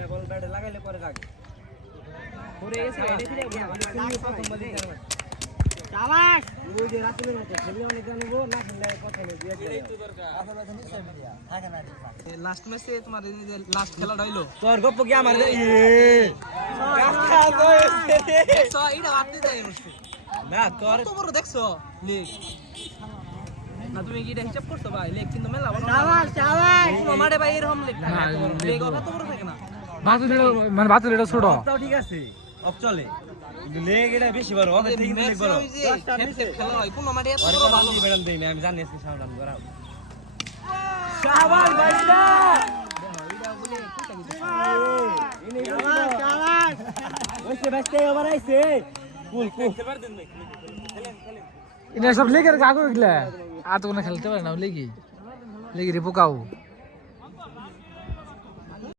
এটা বল ব্যাটে লাগাইলে পরে রাখ পরে গেছে এটা ফিরে তুমি প্রথম বলে ওই যে রাতুলের মতো খেলে অনেক জানব না খেললে কথা নেই দিয়ে লাস্ট ম্যাচে তোমার এই যে লাস্ট খেলাটা হইল? তোর গপ্প কি আমার? দেখছ এইটা ভাবতে যাই বসছে না তোর কত বড় দেখছ? লেগ। না তুমি কি এটা হিসাব করছ ভাই? লেগ কিন্তু মেলা না। চাবাস মাঠে ভাই এরকম লেগ থাকে? না, লেগ অত বড় থাকে না বাতুল মানে বাতুল এটা ছোট তাও ঠিক আছে অফ চলে কিন্তু লেগ এটা বেশি বড় ওদের থেকে লেগ ম্যাচে বড় ওই যে খেপ খেপ খেলা হয় কোনো মাঠে এত আর বড় ভালো ভালো না। বেড়াল দেই না আমি জানি আজকে সাউন্ড আমি করা চাবাস ভাইটা চাবাস চাবাস ওইসে ব্যস্ত আবার আইছে কুল কুল এটা